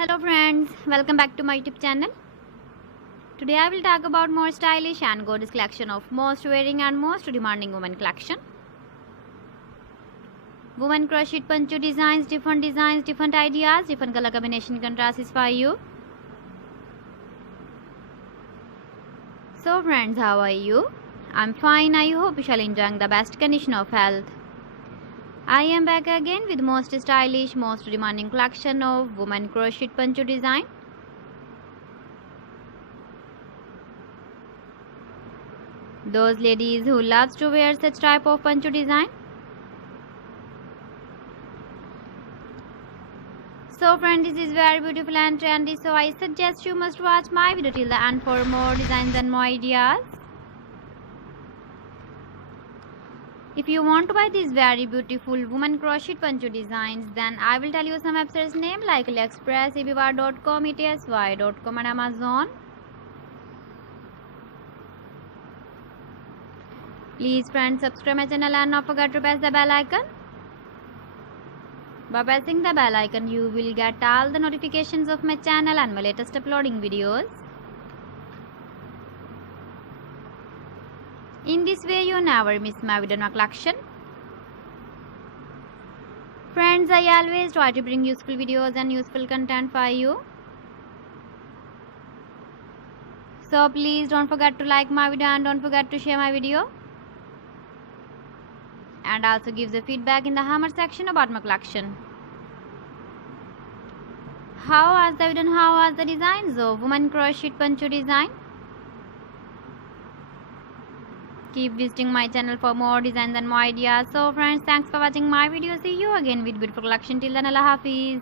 Hello friends, welcome back to my YouTube channel. Today I will talk about more stylish and gorgeous collection of most wearing and most demanding women collection. Women crochet poncho designs, different ideas, different color combination contrasts for you. So friends, how are you? I'm fine. I hope you shall enjoying the best condition of health. I am back again with most stylish, most demanding collection of women crochet poncho design. Those ladies who loves to wear such type of poncho design. So friend, this is very beautiful and trendy, so I suggest you must watch my video till the end for more designs and more ideas. If you want to buy these very beautiful woman crochet poncho designs, then I will tell you some websites name like AliExpress, eBay.com, ETSY.com and Amazon. Please friends, subscribe my channel and not forget to press the bell icon. By pressing the bell icon, you will get all the notifications of my channel and my latest uploading videos. In this way, you never miss my video or collection. Friends, I always try to bring useful videos and useful content for you. So please don't forget to like my video and don't forget to share my video. And also give the feedback in the hammer section about my collection. How was the video and how was the designs of woman crochet poncho design? Keep visiting my channel for more designs and more ideas. So friends, thanks for watching my video. See you again with beautiful collection. Till then, Allah Hafiz.